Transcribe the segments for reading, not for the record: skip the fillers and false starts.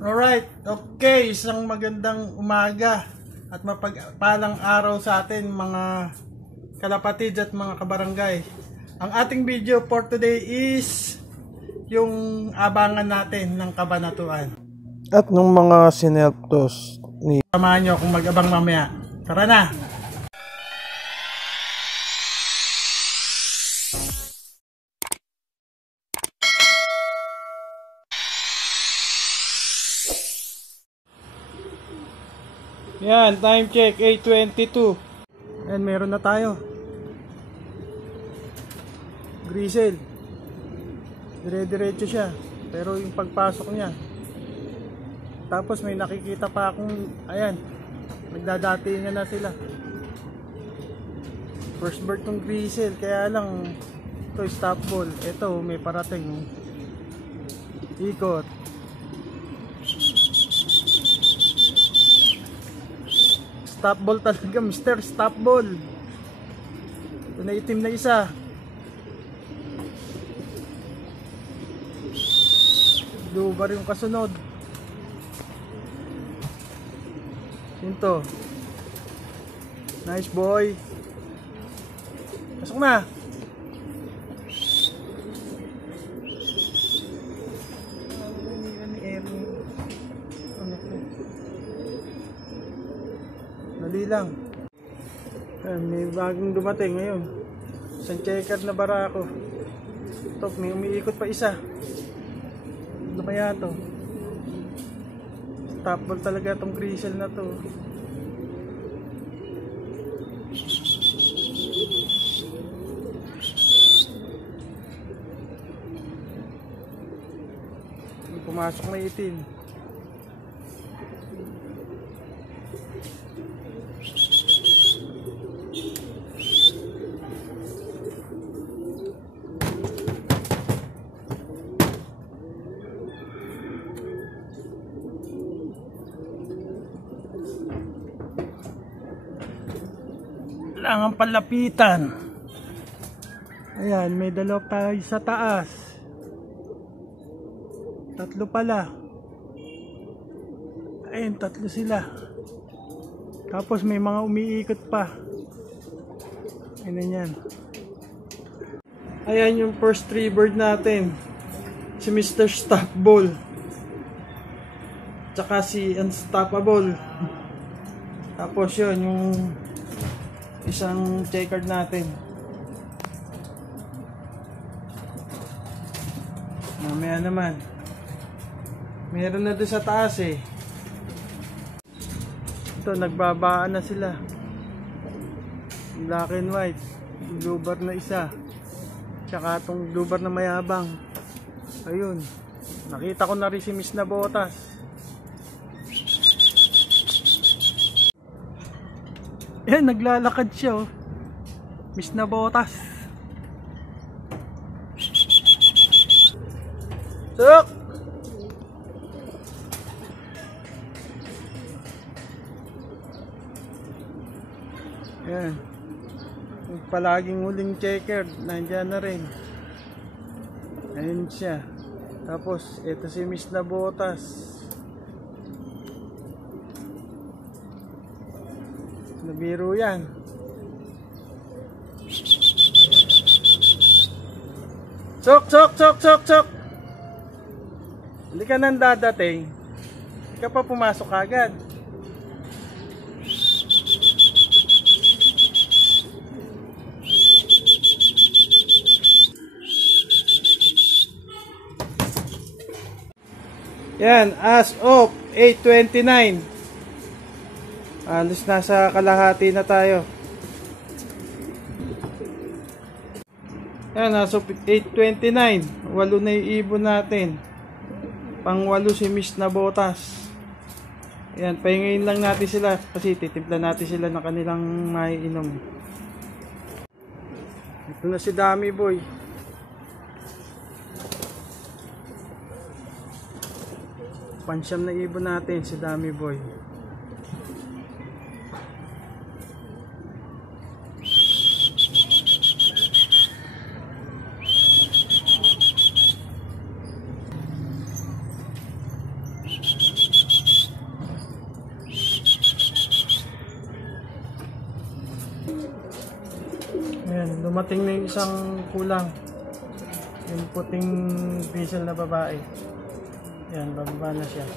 Alright, okay, isang magandang umaga at mapagpalang araw sa atin mga kalapatid at mga kabarangay. Ang ating video for today is yung abangan natin ng kabanatuan. At ng mga sineltos ni samahan nyo kung mag-abang mamaya. Tara na! Yan, time check 8:22. And meron na tayo. Grizzle. Dire-diretso siya. Pero yung pagpasok niya. Tapos may nakikita pa akong, ayan, nagdadatingan na sila. First bird tong Grizzle. Kaya lang, ito stop ball. Ito, may parating. Ikot. Stop ball talaga, Mr. Stop ball. Ito na itim na isa. Lubar yung kasunod. Ito. Nice boy. Pasok na. Dali lang. May bagong dumating ngayon. Isang checker na barako. Ito, may umiikot pa isa. Ano kaya to? Top ball talaga itong Grizzle na to. Pumasok na itin. Kailangan palapitan. Ayan, may dalawa pa sa taas. Tatlo pala. Ayan, tatlo sila. Tapos may mga umiikot pa. Ayan yan. Ayan yung first three bird natin. Si Mr. Stop Ball. Tsaka si Unstoppable. Tapos yun, yung isang checkered natin. Mamaya naman. Meron na doon sa taas eh. Ito, nagbabaan na sila. Black and white. Lubar na isa. Tsaka itong lubar na mayabang. Ayun. Nakita ko na rin si Miss Nabotas. Yan, naglalakad siya oh. Miss Nabotas. Tuk! Yan. Yung palaging huling checker, nandyan na rin. Ayun siya. Tapos, ito si Miss Nabotas. Nabiro yan. Sok, sok, sok, sok, sok. Hindi ka nang dadating. Hindi ka pa pumasok agad. Yan, as of 8:29. Alos nasa kalahati na tayo. Yan, nasa 8:29. 8 na yung ibon natin. Pang 8 si Miss Nabotas. Yan, pahingayin lang natin sila kasi titimpla natin sila ng kanilang maiinom. Ito na si Dummy Boy. Pansyam na ibon natin si Dummy Boy. Dumating na yung isang kulang. Yung puting diesel na babae. Yan, bababa na siya.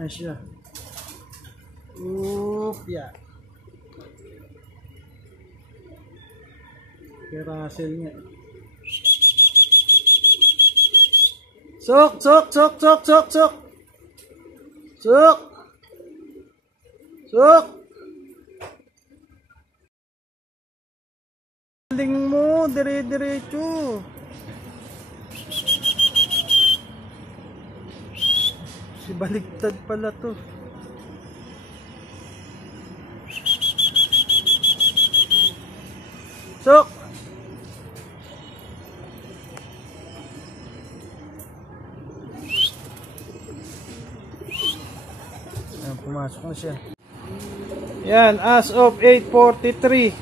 Ayan siya. Yeah. Kerasel niya. Sok! Sok! Sok! Sok! Sok! Sok! Sok! Sok! Galing mo! Dire-diretso! Si baligtad pala to. Sok! Ayan, pumasok na siya. Yan, as of 8:43.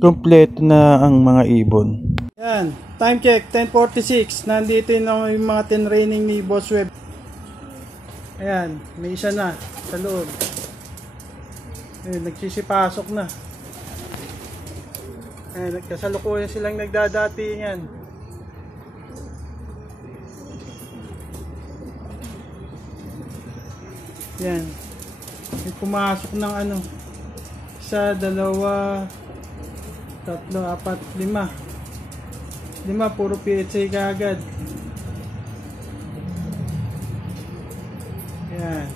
Kompleto na ang mga ibon. Yan, time check, 10:46. Nandito yung mga tinraining ni Boss Web. Ayan, may isa na sa loob. Ayan, nagsisipasok na. Ayan, nagkasalukuyan silang nagdadatingan. Yan. May pumasok ng ano. Isa, dalawa, tatlo, apat, lima. Lima, puro PHA kaagad. Yan.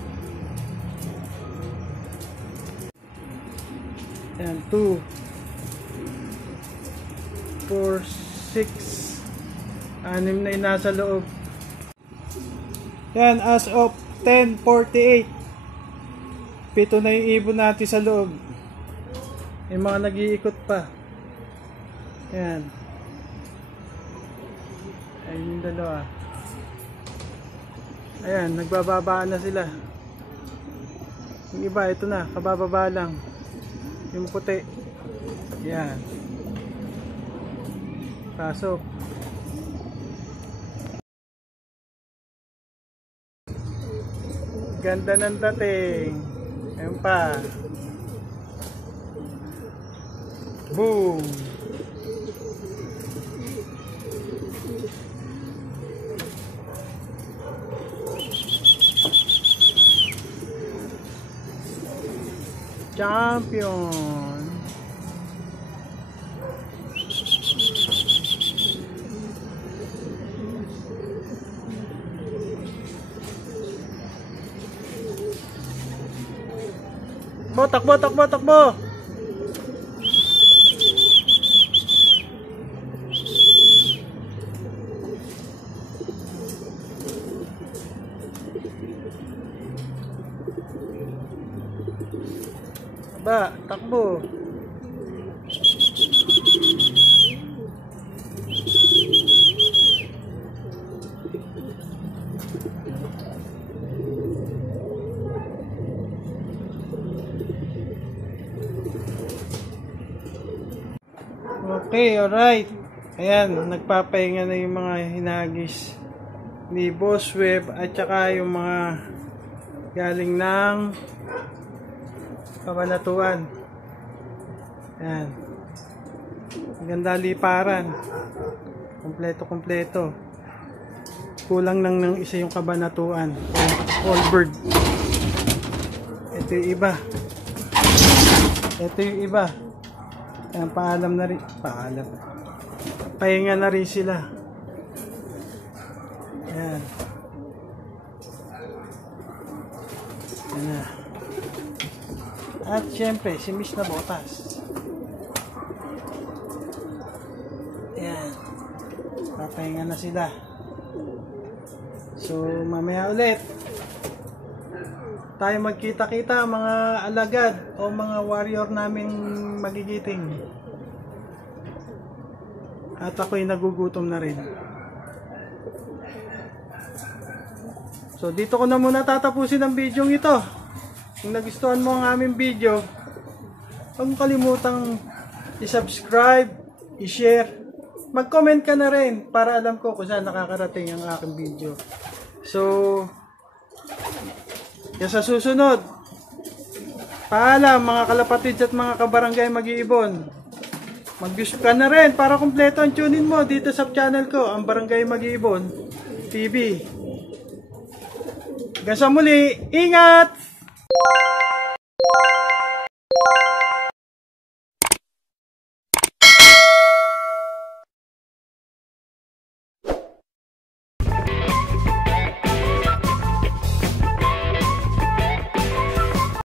Yan, 2, 4, 6. 6 na yung nasa loob. Yan, as of 10:48. 7 na yung ibon natin sa loob. Yung mga nag-iikot pa. Yan. Ayun yung dalawa. Ayan, nagbababaan na sila. Yung iba, ito na, kabababa lang. Yung puti. Yan. Pasok. Ganda ng dating. Ayan pa. Boom. Champion. Takbo, takbo, takbo. Ba, takbo. Okay, alright. Ayan, nagpapahinga na yung mga hinagis ni Boss Web at saka yung mga galing ng Kabanatuan. Ayan. Maganda liparan. Kompleto. Kulang lang ng isa yung Kabanatuan. All bird. Ito yung iba. Ayan, paalam na rin. Paalam. Pahinga na rin sila. Ayan. Ayan na. At syempre, si Miss na Botas. Ayan. Papahinga na sila. So, mamaya ulit. Tayo magkita-kita mga alagad o mga warrior naming magigiting. At ako'y nagugutom na rin. So dito ko na muna tatapusin ang video ito. Kung nagustuhan mo ang aming video, huwag mo kalimutang i-subscribe, i-share, mag-comment ka na rin para alam ko kung saan nakakarating ang aking video. So, sa susunod, paalam mga kalapatids at mga kabarangay mag-iibon. Mag-views ka na rin para kumpleto ang tunin mo dito sa channel ko, ang Barangay Mag-iibon TV. Hanggang sa muli, ingat!